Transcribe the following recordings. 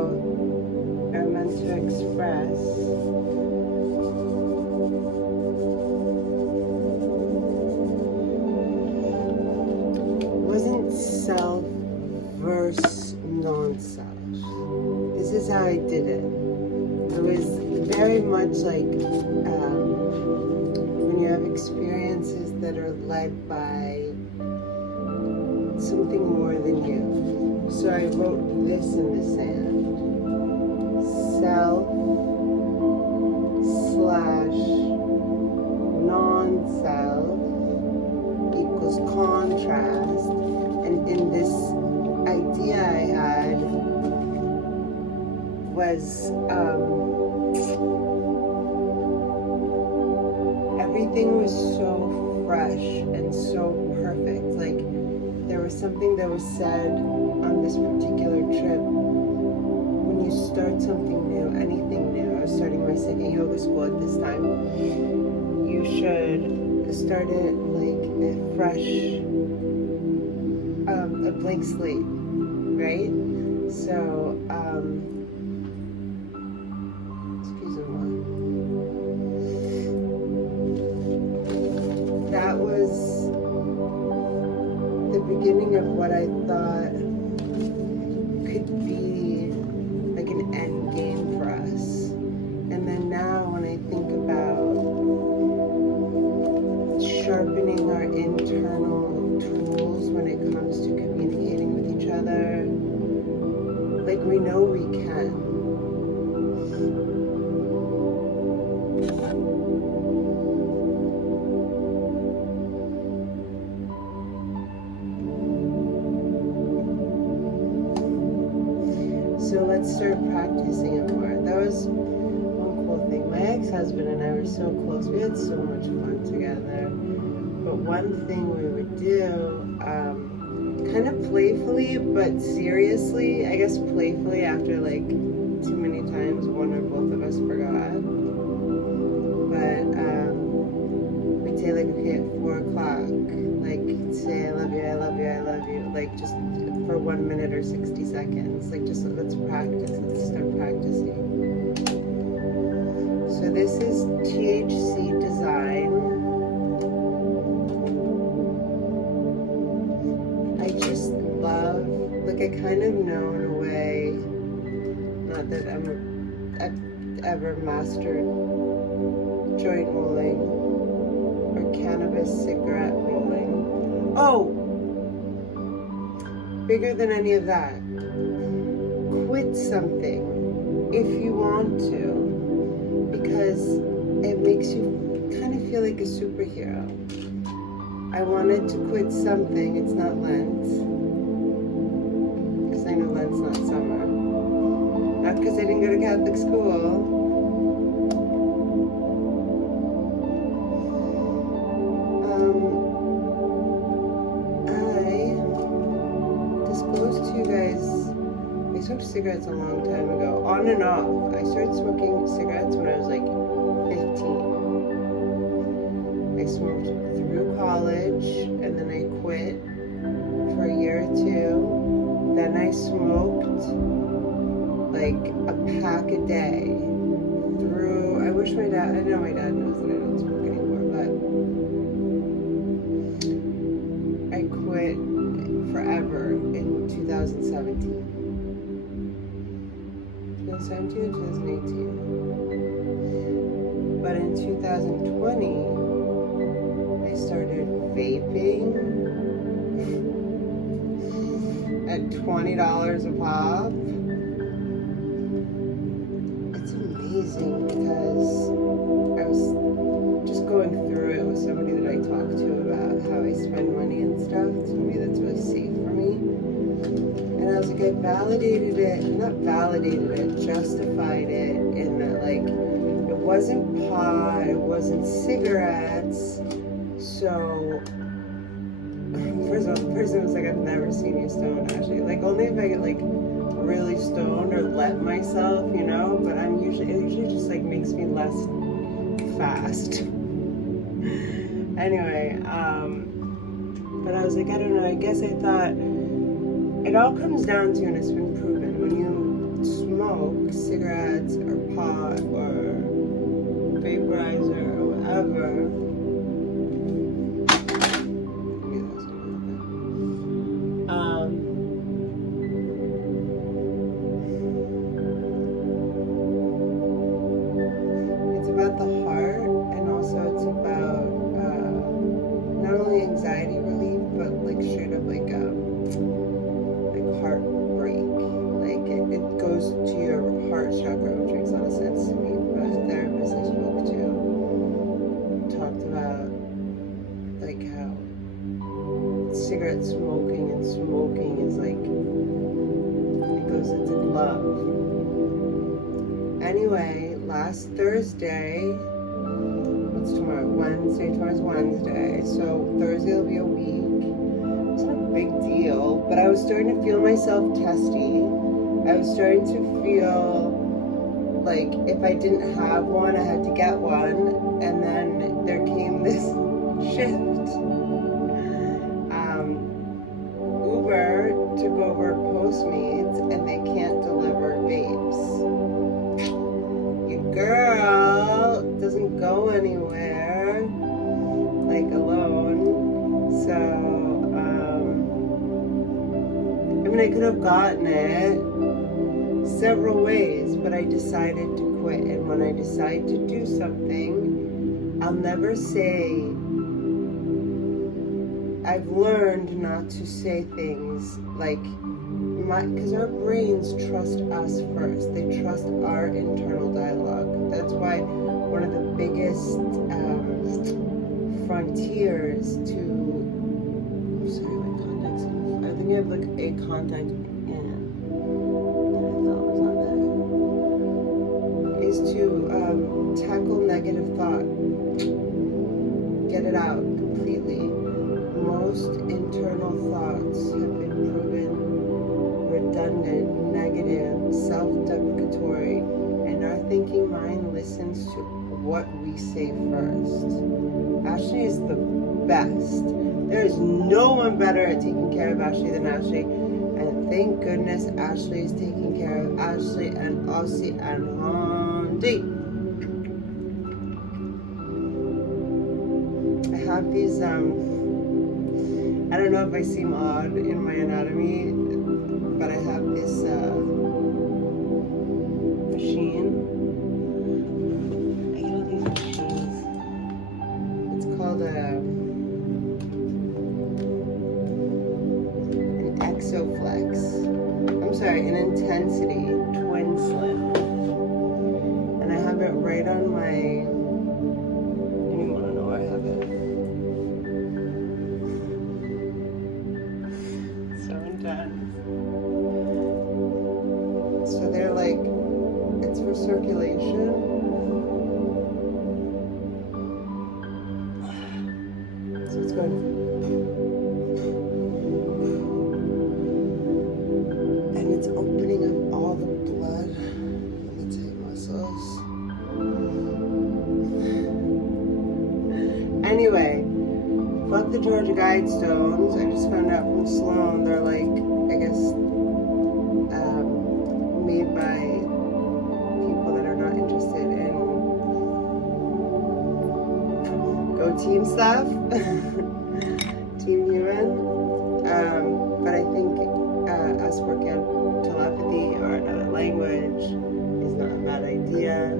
are meant to express wasn't self versus non-self. This is how I did it. It was very much like when you have experiences that are led by something more than you. So I wrote this in the sand. Self slash non-self equals contrast. And in this idea I had was everything was so fresh and so perfect. Like there was something that was said on this particular trip. When you start something new, anything new, I was starting my second yoga school at this time, you should start it like a fresh, a blank slate, right? So, that was the beginning of what I thought could be like an end game for us. And then now when I think about sharpening our internal tools when it comes to communicating with each other, like we know we can. So let's start practicing it more. That was one cool thing. My ex-husband and I were so close. We had so much fun together. But one thing we would do, kind of playfully, but seriously, I guess playfully after like too many times one or both of us forgot. But we'd say like, okay, at 4 o'clock, like say I love you, I love you, I love you, like just for 1 minute or 60 seconds. Like just let's practice, let's start practicing. So this is THC Design. I just love, like I kind of know in a way, not that I've ever mastered joint rolling or cannabis cigarette rolling. Oh! Bigger than any of that. Quit something if you want to, because it makes you kind of feel like a superhero. I wanted to quit something. It's not Lent, because I know Lent's not summer. Not because I didn't go to Catholic school. I smoked cigarettes a long time ago, on and off. I started smoking cigarettes when I was like 15. I smoked through college, and then I quit for a year or two. Then I smoked like a pack a day through, I wish my dad, I know my dad knows that I don't smoke anymore, but I quit forever in 2017. 2017 and 2018. But in 2020, I started vaping at $20 a pop. It's amazing because I was just going through it with somebody that I talked to about how I spend money and stuff. To me, that's really safe for me. And I was like, I validated it, not validated it, justified it in that, like, it wasn't pot, it wasn't cigarettes. So, first of all, the person was like, I've never seen you stoned, actually. Like, only if I get, like, really stoned or let myself, you know? But it usually just, like, makes me less fast. Anyway, but I was like, I don't know, I guess I thought, it all comes down to, and it's been proven, when you smoke cigarettes or pot or vaporizer or whatever. It's about the heart, and also it's about not only anxiety relief, but like straight up like heartbreak. Like it goes to your heart chakra, which makes a lot of sense to me. But a therapist I spoke to talked about like how cigarette smoking and smoking is like, it goes into love. Anyway, last Thursday, what's tomorrow? Wednesday. Tomorrow's Wednesday, so Thursday will be a week. It's not a big deal, but I was starting to feel myself testy. I was starting to feel like if I didn't have one, I had to get one, and then there came this shift. Uber took over Postmates, and they can't deliver vapes. Your girl doesn't go anywhere, like alone. So, I mean, I could have gotten it several ways, but I decided to quit. And when I decide to do something, I'll never say, I've learned not to say things like, because our brains trust us first. They trust our internal dialogue. That's why one of the biggest frontiers to, I'm sorry, my contact's off. I think I have like a contact in it that I thought was not there, is to tackle negative thought. Get it out completely. Most internal thoughts have been proven redundant, negative, self-deprecatory, and our thinking mind listens to what we say first. Ashley is the best. There is no one better at taking care of Ashley than Ashley, and thank goodness Ashley is taking care of Ashley and Aussie and Hondi. I have these, I don't know if I seem odd in my anatomy, but I have this machine. I get all these machines. It's called an Exoflex. I'm sorry, an Intensity Twin Slim. And I have it right on my, you want to know where I have it? So intense. So they're like, it's for circulation. So it's going, and it's opening up all the blood in the tight muscles. Anyway, fuck the Georgia Guidestones. I just found out from Sloan, they're like, I guess, made by people that are not interested in Go Team stuff, Team Human. But I think us working on telepathy or another language is not a bad idea.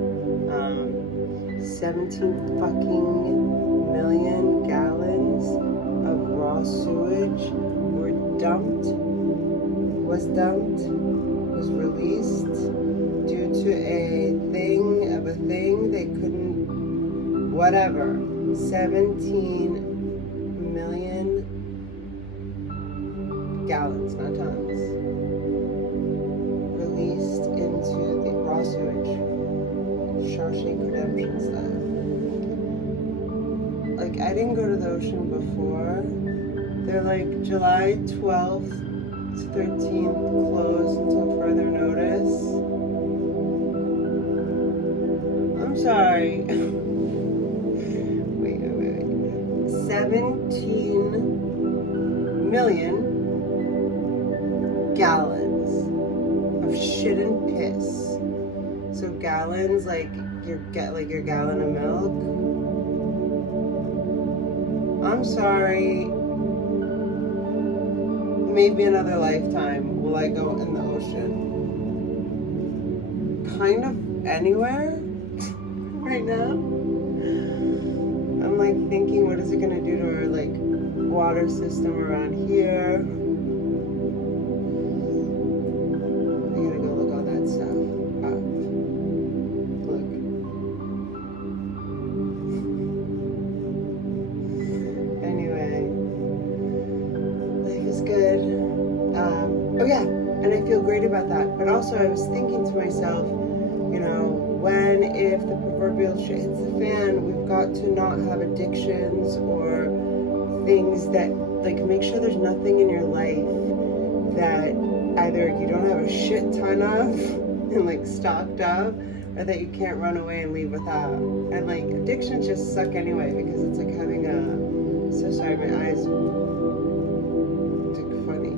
17 fucking million gallons of raw sewage were was released due to a thing they couldn't, whatever. 17 million gallons, not tons, released into the raw sewage. Shawshank Redemption style. Like, I didn't go to the ocean before. They're like July 12th to 13th closed until further notice. I'm sorry. wait. 17 million gallons of shit and piss So gallons, like your gallon of milk. I'm sorry. Maybe another lifetime will I go in the ocean. Kind of anywhere right now. I'm like thinking, what is it gonna do to our like water system around here? I gotta go look all that stuff up. Look. Anyway, life is good. Oh yeah, and I feel great about that. But also I was thinking to myself, you know, when if the proverbial shit hits the fan, we've got to not have addictions or things that, like, make sure there's nothing in your life that either you don't have a shit ton of and like stocked up, or that you can't run away and leave without. And like addictions just suck anyway, because it's like having so sorry, my eyes look funny.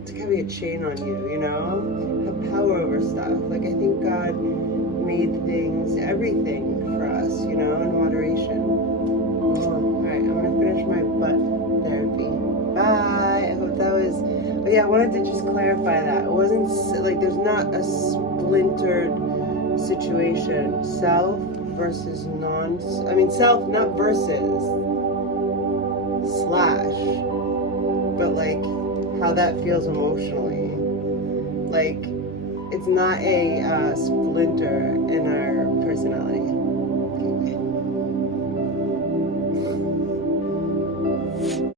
It's like having a chain on you, you know? Have power over stuff. Like I think God made things, everything for us, you know, in moderation. Alright, I'm gonna finish my butt therapy. Bye. I hope that was. But yeah, I wanted to just clarify that it wasn't like there's not a splintered situation. Self versus non. I mean, self, not versus. Slash. But like how that feels emotionally. Like it's not a splinter in our